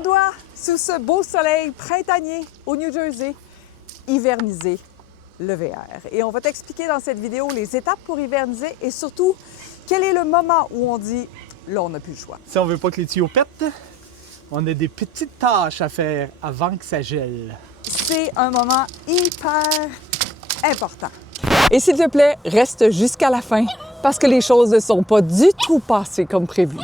on doit, sous ce beau soleil printanier au New Jersey, hiverniser le VR. Et on va t'expliquer dans cette vidéo les étapes pour hiverniser et surtout, quel est le moment où on dit « là, on n'a plus le choix ». Si on veut pas que les tuyaux pètent, on a des petites tâches à faire avant que ça gèle. C'est un moment hyper important. Et s'il te plaît, reste jusqu'à la fin parce que les choses ne sont pas du tout passées comme prévu.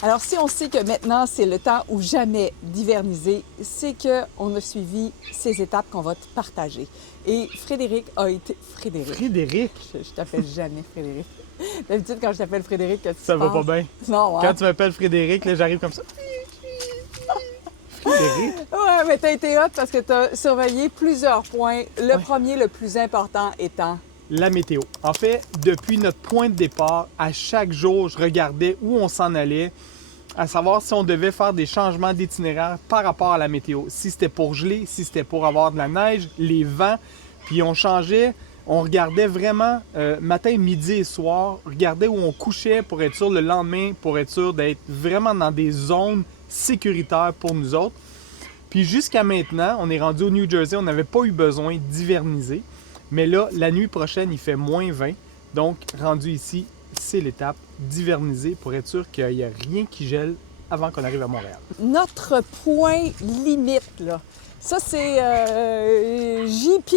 Alors, si on sait que maintenant, c'est le temps ou jamais d'hiverniser, c'est qu'on a suivi ces étapes qu'on va te partager. Et Frédéric a été... Frédéric? Je t'appelle jamais Frédéric. D'habitude, quand je t'appelle Frédéric, que tu Ça va penses? pas bien. Non, hein? Quand tu m'appelles Frédéric, là, j'arrive comme ça. Frédéric? Ouais, mais t'as été hot parce que t'as surveillé plusieurs points. Le premier, le plus important étant... La météo. En fait, depuis notre point de départ, à chaque jour, je regardais où on s'en allait, à savoir si on devait faire des changements d'itinéraire par rapport à la météo. Si c'était pour geler, si c'était pour avoir de la neige, les vents. Puis on changeait, on regardait vraiment matin, midi et soir, regardait où on couchait pour être sûr le lendemain, pour être sûr d'être vraiment dans des zones sécuritaires pour nous autres. Puis jusqu'à maintenant, on est rendu au New Jersey, on n'avait pas eu besoin d'hiverniser. Mais là, la nuit prochaine, il fait moins 20. Donc, rendu ici, c'est l'étape d'hiverniser pour être sûr qu'il n'y a rien qui gèle avant qu'on arrive à Montréal. Notre point limite, là, ça c'est JP,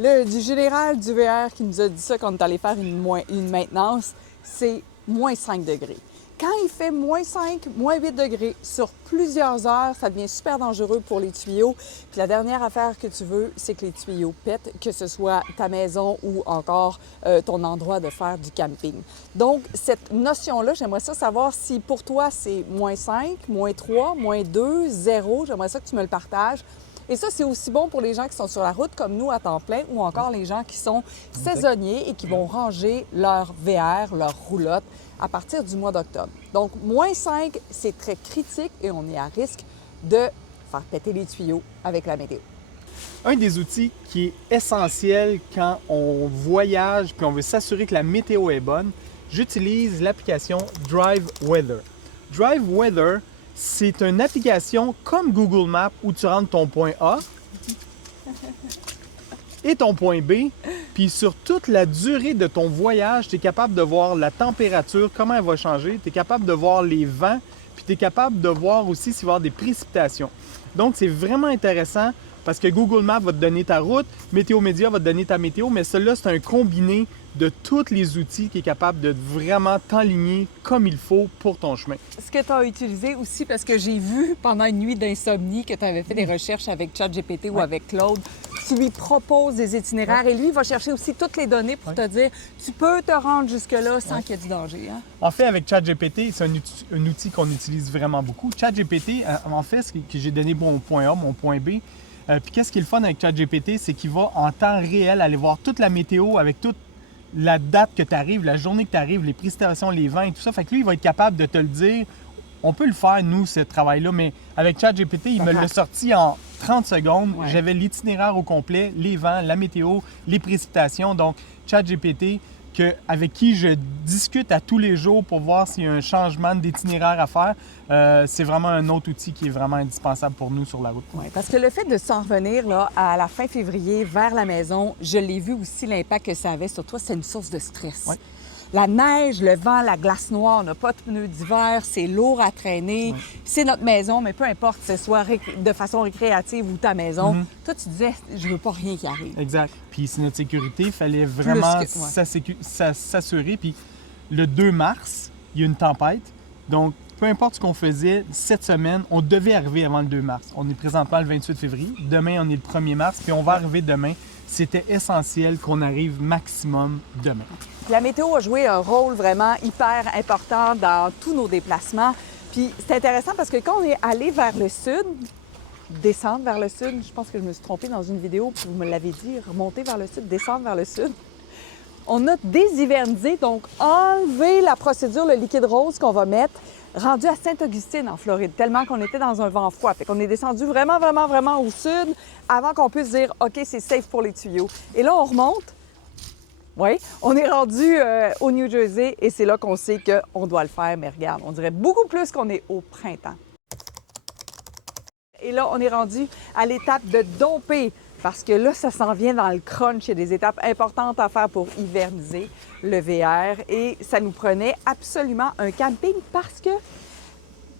du général du VR, qui nous a dit ça quand on est allé faire une maintenance, c'est moins 5 degrés. Quand il fait moins 5, moins 8 degrés sur plusieurs heures, ça devient super dangereux pour les tuyaux. Puis la dernière affaire que tu veux, c'est que les tuyaux pètent, que ce soit ta maison ou encore ton endroit de faire du camping. Donc, cette notion-là, j'aimerais ça savoir si pour toi, c'est moins 5, moins 3, moins 2, 0. J'aimerais ça que tu me le partages. Et ça, c'est aussi bon pour les gens qui sont sur la route comme nous à temps plein ou encore les gens qui sont saisonniers et qui vont ranger leur VR, leur roulotte à partir du mois d'octobre. Donc, moins 5, c'est très critique et on est à risque de faire péter les tuyaux avec la météo. Un des outils qui est essentiel quand on voyage puis on veut s'assurer que la météo est bonne, j'utilise l'application Drive Weather. Drive Weather, c'est une application comme Google Maps où tu rentres ton point A et ton point B, puis sur toute la durée de ton voyage, tu es capable de voir la température, comment elle va changer, tu es capable de voir les vents, puis tu es capable de voir aussi s'il va y avoir des précipitations. Donc, c'est vraiment intéressant parce que Google Maps va te donner ta route, Météo Média va te donner ta météo, mais celui-là, c'est un combiné de tous les outils qui est capable de vraiment t'enligner comme il faut pour ton chemin. Ce que tu as utilisé aussi, parce que j'ai vu pendant une nuit d'insomnie que tu avais fait des recherches avec ChatGPT ou avec Claude, tu lui proposes des itinéraires et lui, il va chercher aussi toutes les données pour te dire tu peux te rendre jusque-là sans qu'il y ait du danger. Hein? En fait, avec ChatGPT, c'est un outil qu'on utilise vraiment beaucoup. ChatGPT, en fait, ce que j'ai donné mon point A, mon point B, puis qu'est-ce qui est le fun avec ChatGPT, c'est qu'il va en temps réel aller voir toute la météo avec toute la date que tu arrives, la journée que tu arrives, les précipitations, les vents et tout ça. Fait que lui, il va être capable de te le dire. On peut le faire, nous, ce travail-là, mais avec ChatGPT, il me l'a sorti en 30 secondes. Ouais. J'avais l'itinéraire au complet, les vents, la météo, les précipitations. Donc, ChatGPT, avec qui je discute à tous les jours pour voir s'il y a un changement d'itinéraire à faire, c'est vraiment un autre outil qui est vraiment indispensable pour nous sur la route. Oui, parce que le fait de s'en revenir là, à la fin février vers la maison, je l'ai vu aussi l'impact que ça avait sur toi, c'est une source de stress. Ouais. La neige, le vent, la glace noire, on n'a pas de pneus d'hiver, c'est lourd à traîner, c'est notre maison, mais peu importe que ce soit de façon récréative ou ta maison, toi tu disais, je veux pas rien qui arrive. Exact. Puis c'est notre sécurité, il fallait vraiment s'assurer. Puis le 2 mars, il y a une tempête. Donc, peu importe ce qu'on faisait, cette semaine, on devait arriver avant le 2 mars. On est présentement le 28 février. Demain, on est le 1er mars, puis on va arriver demain. C'était essentiel qu'on arrive maximum demain. La météo a joué un rôle vraiment hyper important dans tous nos déplacements. Puis c'est intéressant parce que quand on est allé vers le sud, descendre vers le sud, je pense que je me suis trompée dans une vidéo, puis vous me l'avez dit, remonter vers le sud, descendre vers le sud. On a déshivernisé, donc enlevé la procédure, le liquide rose qu'on va mettre, rendu à Sainte-Augustine en Floride, tellement qu'on était dans un vent froid. Fait qu'on est descendu vraiment, vraiment, vraiment au sud avant qu'on puisse dire « OK, c'est safe pour les tuyaux ». Et là, on remonte. Oui, on est rendu au New Jersey et c'est là qu'on sait qu'on doit le faire. Mais regarde, on dirait beaucoup plus qu'on est au printemps. Et là, on est rendu à l'étape de domper. Parce que là, ça s'en vient dans le crunch. Il y a des étapes importantes à faire pour hiverniser le VR. Et ça nous prenait absolument un camping parce que,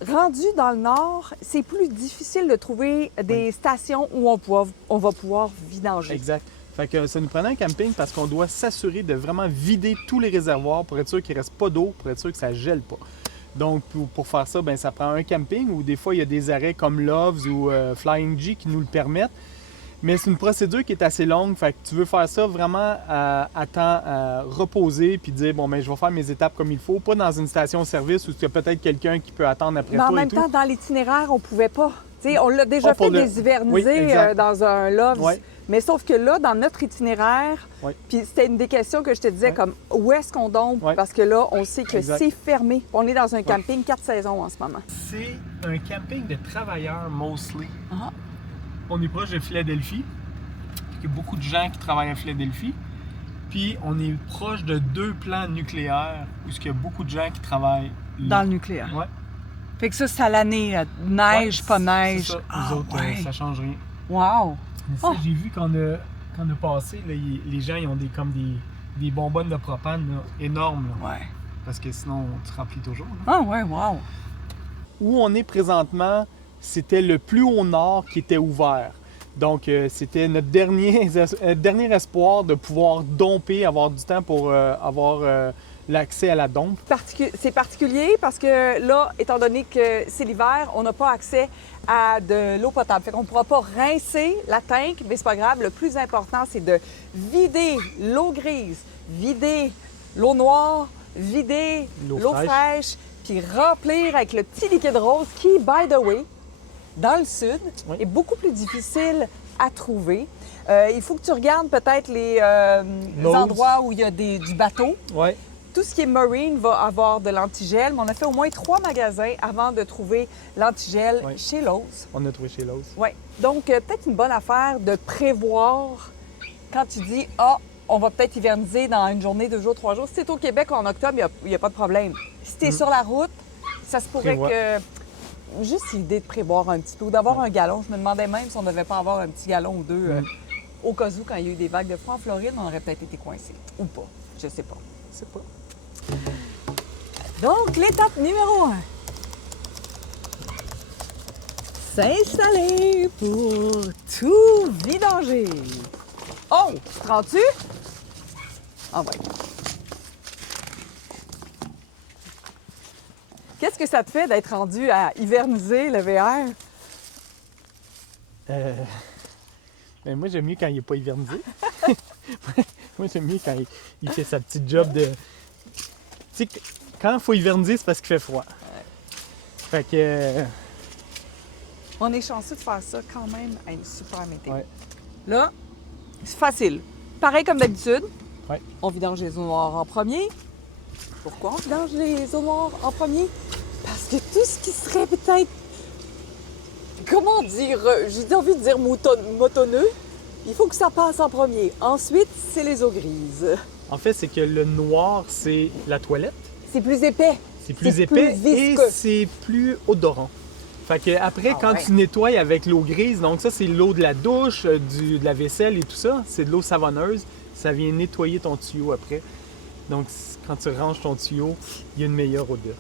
rendu dans le nord, c'est plus difficile de trouver des stations où on va pouvoir vidanger. Exact. Fait que ça nous prenait un camping parce qu'on doit s'assurer de vraiment vider tous les réservoirs pour être sûr qu'il ne reste pas d'eau, pour être sûr que ça ne gèle pas. Donc, pour faire ça, bien, ça prend un camping où des fois, il y a des arrêts comme Loves ou Flying G qui nous le permettent. Mais c'est une procédure qui est assez longue, fait que tu veux faire ça vraiment à temps reposé puis dire, bon, ben je vais faire mes étapes comme il faut, pas dans une station-service où il y a peut-être quelqu'un qui peut attendre après toi. Mais en même temps, dans l'itinéraire, on pouvait pas. T'sais, on l'a déjà fait des hivernisés dans un Loves. Oui. Mais sauf que là, dans notre itinéraire, puis c'était une des questions que je te disais, comme où est-ce qu'on dompe? Parce que là, on sait que c'est fermé. On est dans un camping 4 saisons en ce moment. C'est un camping de travailleurs, mostly. Ah. On est proche de Philadelphie. Il y a beaucoup de gens qui travaillent à Philadelphie. Puis on est proche de 2 plants nucléaires où il y a beaucoup de gens qui travaillent dans le nucléaire. Ouais. Fait que ça, c'est à l'année, là. Neige, pas neige. Ça. Nous autres, ça change rien. Wow! Mais ça, j'ai vu qu'on a passé, là, les gens ils ont des bonbonnes de propane là, énormes. Là, ouais. Parce que sinon, tu remplis toujours. Là. Ah ouais, wow! Où on est présentement, c'était le plus haut nord qui était ouvert. Donc, c'était notre dernier espoir de pouvoir domper, avoir du temps pour avoir l'accès à la dompe. C'est particulier parce que là, étant donné que c'est l'hiver, on n'a pas accès à de l'eau potable. Fait qu'on ne pourra pas rincer la tank, mais c'est pas grave. Le plus important, c'est de vider l'eau grise, vider l'eau noire, vider l'eau fraîche, puis remplir avec le petit liquide rose qui, by the way, dans le sud, est beaucoup plus difficile à trouver. Il faut que tu regardes peut-être les endroits où il y a du bateau. Ouais. Tout ce qui est marine va avoir de l'antigel, mais on a fait au moins 3 magasins avant de trouver l'antigel chez Lowe's. On a trouvé chez Lowe's. Oui. Donc, peut-être une bonne affaire de prévoir quand tu dis « Ah, on va peut-être hiverniser dans une journée, 2 jours, 3 jours. » Si tu es au Québec en octobre, il n'y a pas de problème. Si tu es sur la route, ça se pourrait que... Juste l'idée de prévoir un petit peu ou d'avoir un gallon. Je me demandais même si on ne devait pas avoir un petit gallon ou deux au cas où, quand il y a eu des vagues de froid en Floride, on aurait peut-être été coincé. Ou pas. Je sais pas. Je sais pas. Donc, l'étape numéro 1. S'installer pour tout vidanger. Oh! Tu te rends-tu? Ah ouais. Qu'est-ce que ça te fait d'être rendu à hiverniser le VR? Ben moi, j'aime mieux quand il n'est pas hivernisé. Moi, j'aime mieux quand il fait sa petite job de... Tu sais, quand il faut hiverniser, c'est parce qu'il fait froid. Ouais. Fait que... On est chanceux de faire ça quand même à une super météo. Ouais. Là, c'est facile. Pareil comme d'habitude. Ouais. On vidange les eaux noires en premier. Pourquoi on vidange les eaux noires en premier? Parce que tout ce qui serait peut-être... Comment dire? J'ai envie de dire motonneux. Il faut que ça passe en premier. Ensuite, c'est les eaux grises. En fait, c'est que le noir, c'est la toilette. C'est plus épais. C'est plus épais et c'est plus odorant. Fait que après, quand tu nettoies avec l'eau grise, donc ça, c'est l'eau de la douche, de la vaisselle et tout ça, c'est de l'eau savonneuse. Ça vient nettoyer ton tuyau après. Donc, quand tu ranges ton tuyau, il y a une meilleure odeur.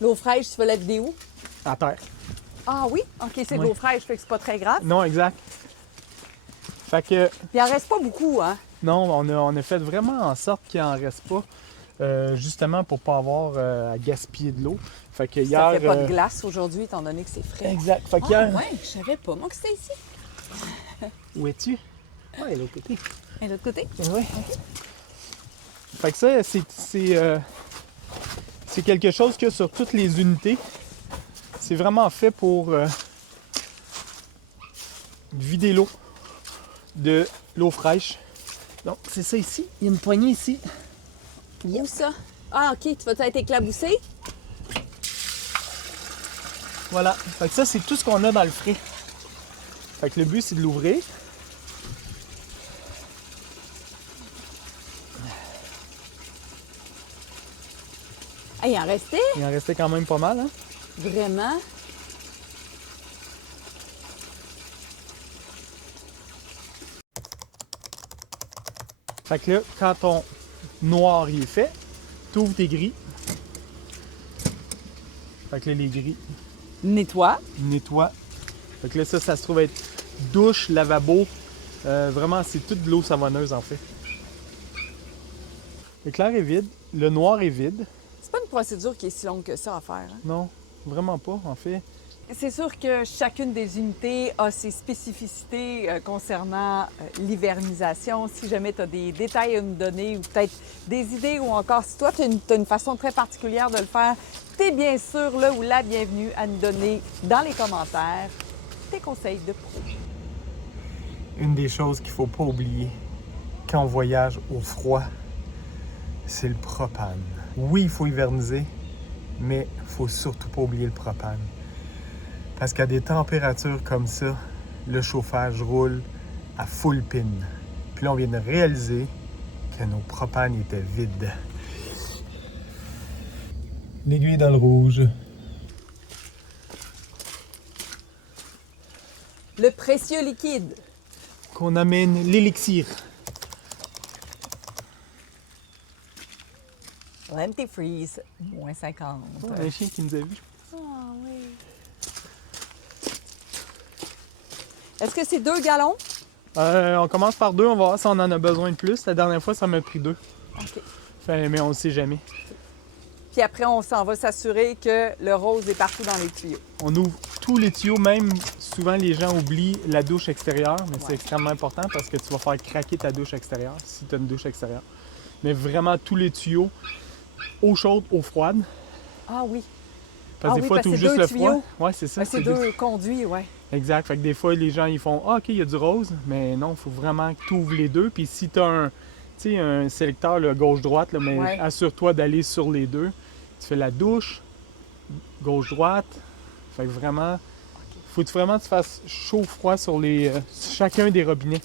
L'eau fraîche, tu vas la vider où? À terre. Ah oui? OK, c'est de l'eau fraîche, fait que c'est pas très grave. Non, exact. Fait que... Puis il en reste pas beaucoup, hein? Non, on a fait vraiment en sorte qu'il en reste pas, justement pour pas avoir à gaspiller de l'eau. Fait que hier... Ça fait pas de glace aujourd'hui, étant donné que c'est frais. Exact. Fait qu'hier... Ah ouais, je savais pas. Moi que c'était ici. Où es-tu? Ah, de l'autre côté. Et de l'autre côté? Oui. Okay. Fait que ça, c'est quelque chose qu'il y a sur toutes les unités. C'est vraiment fait pour vider l'eau de l'eau fraîche. Donc, c'est ça ici. Il y a une poignée ici. Où ça? Ah, OK. Tu vas être éclaboussé? Voilà. Fait que ça, c'est tout ce qu'on a dans le frais. Fait que le but, c'est de l'ouvrir. Ah, il en restait? Il en restait quand même pas mal, hein? Vraiment? Fait que là, quand ton noir il est fait, tu ouvres tes gris. Fait que là, les gris Nettoie. nettoient. Fait que là, ça se trouve être douche, lavabo. Vraiment, c'est toute de l'eau savonneuse en fait. L'éclair est vide, le noir est vide. C'est pas une procédure qui est si longue que ça à faire. Hein? Non, vraiment pas en fait. C'est sûr que chacune des unités a ses spécificités concernant l'hivernisation. Si jamais tu as des détails à nous donner ou peut-être des idées ou encore si toi tu as une façon très particulière de le faire, tu es bien sûr le ou la bienvenue à nous donner dans les commentaires tes conseils de pro. Une des choses qu'il faut pas oublier quand on voyage au froid, c'est le propane. Oui, il faut hiverniser, mais il faut surtout pas oublier le propane. Parce qu'à des températures comme ça, le chauffage roule à full pin. Puis là, on vient de réaliser que nos propanes étaient vides. L'aiguille dans le rouge. Le précieux liquide. Qu'on amène l'élixir. L'empty freeze, moins 50. Un chien qui nous a vu. Ah oui. Est-ce que c'est 2 gallons? On commence par 2, on va voir si on en a besoin de plus. La dernière fois, ça m'a pris 2. OK. Mais on ne sait jamais. Puis après, on s'en va s'assurer que le rose est partout dans les tuyaux. On ouvre tous les tuyaux, même souvent les gens oublient la douche extérieure, mais c'est extrêmement important parce que tu vas faire craquer ta douche extérieure si tu as une douche extérieure. Mais vraiment tous les tuyaux, eau chaude, eau froide. Ah oui. Parce que des fois, tu ouvres juste le froid. Oui, c'est ça. C'est 2 conduits, oui. Exact. Fait que des fois, les gens ils font ah, OK, il y a du rose, mais non, il faut vraiment que tu ouvres les deux. Puis si tu as un sélecteur gauche-droite, mais assure-toi d'aller sur les deux. Tu fais la douche, gauche-droite. Fait que vraiment, faut que vraiment tu fasses chaud-froid sur chacun des robinets.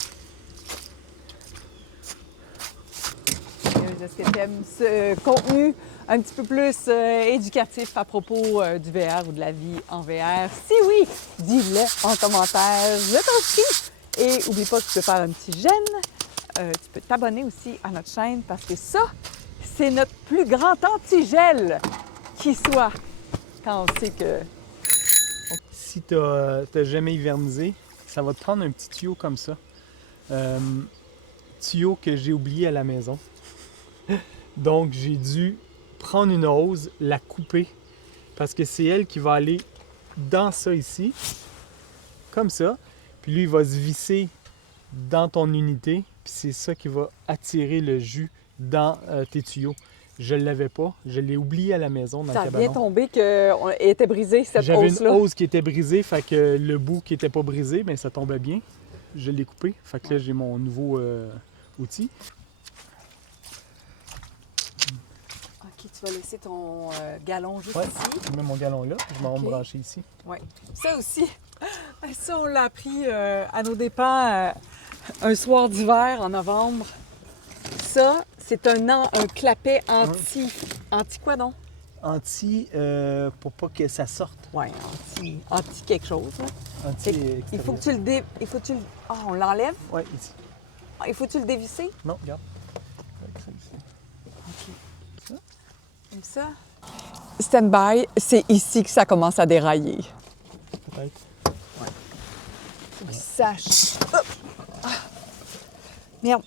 Est-ce que tu aimes ce contenu un petit peu plus éducatif à propos du VR ou de la vie en VR? Si oui, dis-le en commentaire, je t'en prie. Et n'oublie pas que tu peux faire un petit j'aime. Tu peux t'abonner aussi à notre chaîne parce que ça, c'est notre plus grand antigel qui soit quand on sait que... Si tu n'as jamais hivernisé, ça va te prendre un petit tuyau comme ça. Tuyau que j'ai oublié à la maison. Donc, j'ai dû prendre une hose, la couper, parce que c'est elle qui va aller dans ça ici, comme ça. Puis lui, il va se visser dans ton unité, puis c'est ça qui va attirer le jus dans tes tuyaux. Je ne l'avais pas, je l'ai oublié à la maison dans le cabanon. Ça a bien tombé qu'elle était brisée, cette hose-là. J'avais une hose qui était brisée, fait que le bout qui n'était pas brisé, mais ça tombait bien. Je l'ai coupé, fait que là, j'ai mon nouveau outil. OK, tu vas laisser ton galon juste ici. Je mets mon galon là, je m'en vais me brancher ici. Oui. Ça aussi, ça, on l'a appris à nos dépens un soir d'hiver en novembre. Ça, c'est un clapet anti quoi donc? Pour pas que ça sorte. Oui, anti quelque chose. Là. Il faut que tu le Ah, on l'enlève? Oui, ici. Il faut que tu le dévisser? Non, regarde. Avec ça ici. OK. Ça? Comme ça? Stand by, c'est ici que ça commence à dérailler. Peut-être. Oui. Faut que tu saches. Oh! Ah. Merde.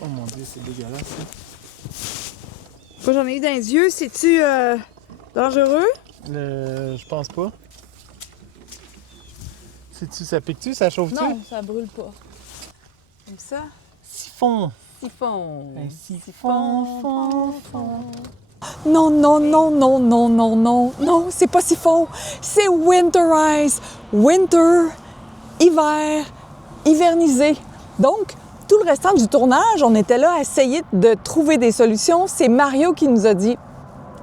Oh mon Dieu, c'est dégueulasse. Moi, j'en ai eu dans les yeux. C'est-tu dangereux? Je pense pas. Ça pique-tu? Ça chauffe-tu? Non, ça brûle pas. Comme ça? Siphon. Siphon. Un siphon. Non, non, non, non, non, non, non. Non, c'est pas siphon. C'est winterize. Winter, hiver, hivernisé. Donc, tout le restant du tournage, on était là à essayer de trouver des solutions. C'est Mario qui nous a dit,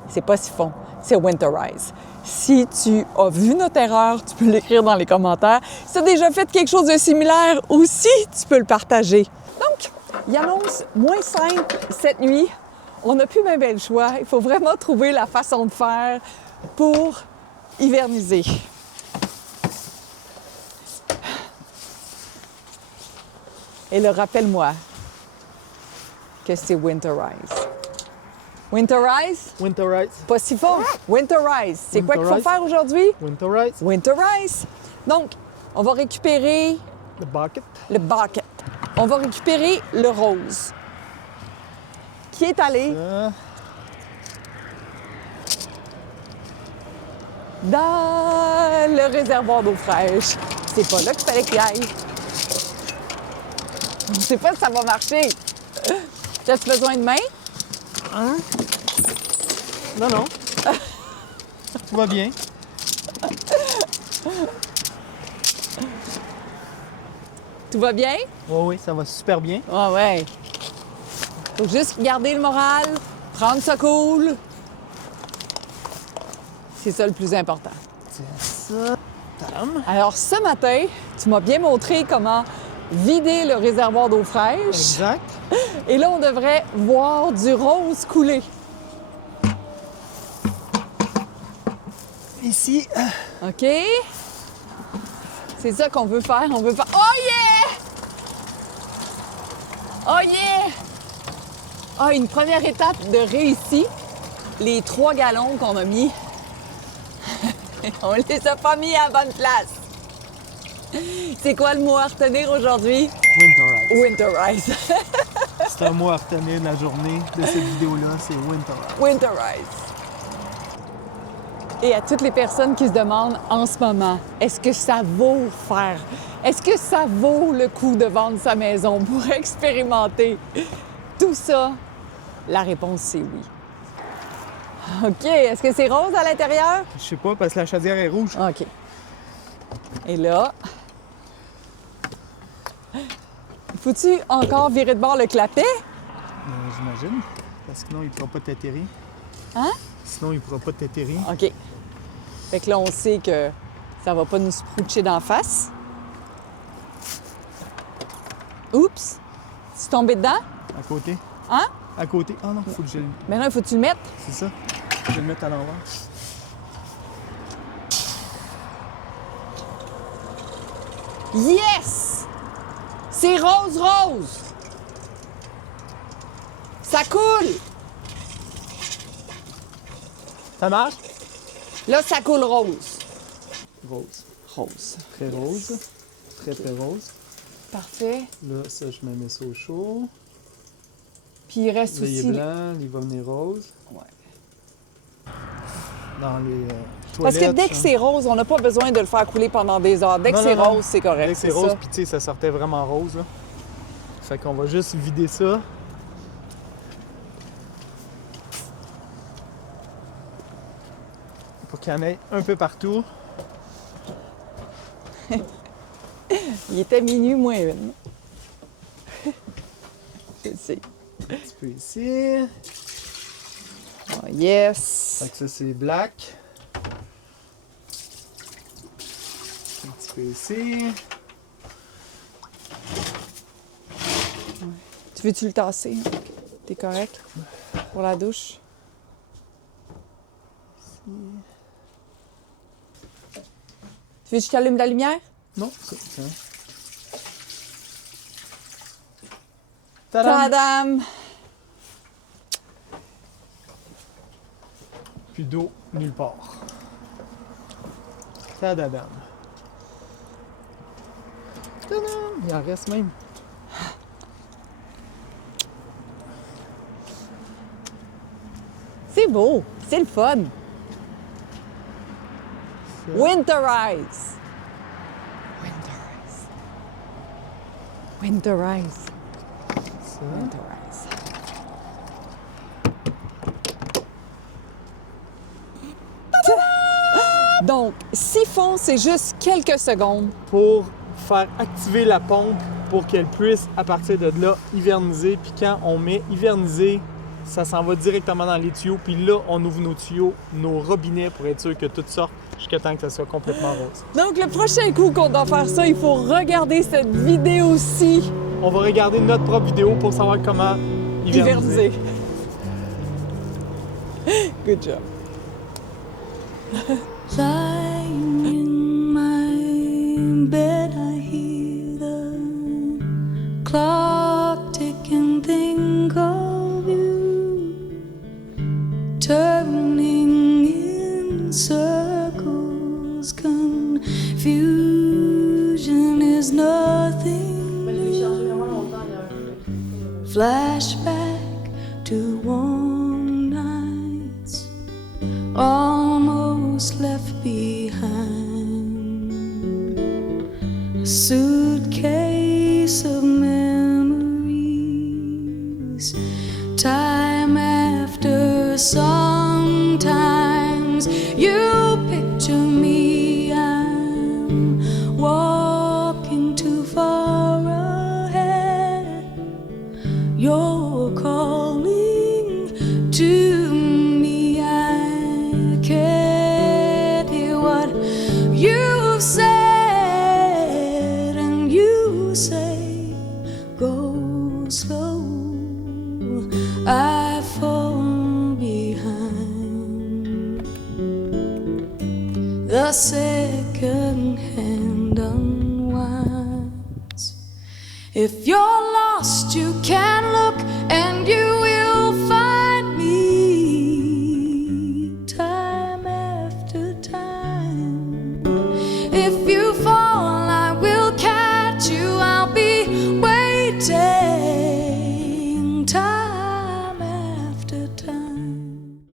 c'est pas siphon, c'est winterize. Si tu as vu notre erreur, tu peux l'écrire dans les commentaires. Si tu as déjà fait quelque chose de similaire aussi, tu peux le partager. Donc, il annonce -5 cette nuit. On n'a plus même le choix. Il faut vraiment trouver la façon de faire pour hiverniser. Et là, rappelle-moi que c'est Winterize. Winterize? Winterize. Pas si fort. Winterize. C'est quoi qu'il faut faire aujourd'hui? Winterize. Winterize. Donc, on va récupérer The bucket. le bucket. On va récupérer le rose qui est allé dans le réservoir d'eau fraîche. C'est pas là qu'il fallait qu'il aille. Je sais pas si ça va marcher. T'as-tu besoin de main? Hein? Non, non. Tout va bien. Tout va bien? Oui, oui, ça va super bien. Ah ouais. Faut juste garder le moral, prendre ça cool. C'est ça le plus important. C'est ça. Tam. Alors ce matin, tu m'as bien montré comment vider le réservoir d'eau fraîche. Exact. Et là, on devrait voir du rose couler. Ici. OK? C'est ça qu'on veut faire. On veut faire... Oh yeah! Oh yeah! Ah, une première étape de réussi. Les 3 gallons qu'on a mis, on les a pas mis à la bonne place. C'est quoi le mot à retenir aujourd'hui? Winterize. Winterize. C'est un mot à retenir de la journée de cette vidéo-là, c'est Winterize. Winterize. Et à toutes les personnes qui se demandent en ce moment, est-ce que ça vaut faire? Est-ce que ça vaut le coup de vendre sa maison pour expérimenter tout ça? La réponse, c'est oui. OK. Est-ce que c'est rose à l'intérieur? Je sais pas, parce que la chaudière est rouge. OK. Et là, faut-tu encore virer de bord le clapet? J'imagine. Parce que sinon, il ne pourra pas t'atterrir. Hein? Sinon, il ne pourra pas t'atterrir. OK. Fait que là, on sait que ça va pas nous sproucher d'en face. Oups! Tu es tombé dedans? À côté. Hein? À côté. Ah non, il faut que je le... Maintenant, il faut que tu le mettes. C'est ça. Je vais le mettre à l'envers. Yes! C'est rose! Ça coule! Ça marche? Là, ça coule rose. Rose. Rose. Très rose. Très, très rose. Parfait. Là, ça, je me mets ça au chaud. Puis il reste Là, il aussi... est blanc, il va venir rose. Ouais. Dans les Parce toilettes. que dès que c'est rose, on n'a pas besoin de le faire couler pendant des heures. Dès que Non, c'est non, non. rose, c'est correct. Dès que c'est ça. rose, puis tu sais, ça sortait vraiment rose, là. Fait qu'on va juste vider ça. Pour qu'il y en ait un peu partout. Il était minuit moins une. Je sais. Un petit peu ici. Oh, yes! Fait que ça, c'est black. Un petit peu ici. Tu veux-tu le tasser? T'es correct? Pour la douche? Tu veux que je t'allume la lumière? Non, ça, tiens. Tadam! Tadam! Puis d'eau nulle part. Tadadam. Tadam! Il en reste même. C'est beau! C'est le fun! Ça. Winterize! Winterize. Winterize. Ça. Winterize. Donc, siphon, c'est juste quelques secondes. Pour faire activer la pompe pour qu'elle puisse, à partir de là, hiverniser. Puis quand on met hiverniser, ça s'en va directement dans les tuyaux. Puis là, on ouvre nos tuyaux, nos robinets pour être sûr que tout sorte jusqu'à temps que ça soit complètement rose. Donc, le prochain coup qu'on doit faire ça, il faut regarder cette vidéo-ci. On va regarder notre propre vidéo pour savoir comment hiverniser. Good job. Lying in my bed, I hear the clock ticking, think of you, turning in circles. Confusion is nothing. Flashback to warm nights almost left behind, a suitcase of memories, time after sometimes you picture me, I'm walking too far ahead, you're calling to me, I can't hear what you've said, and you say go slow, I fall behind. The second hand unwinds. If you're lost, you can look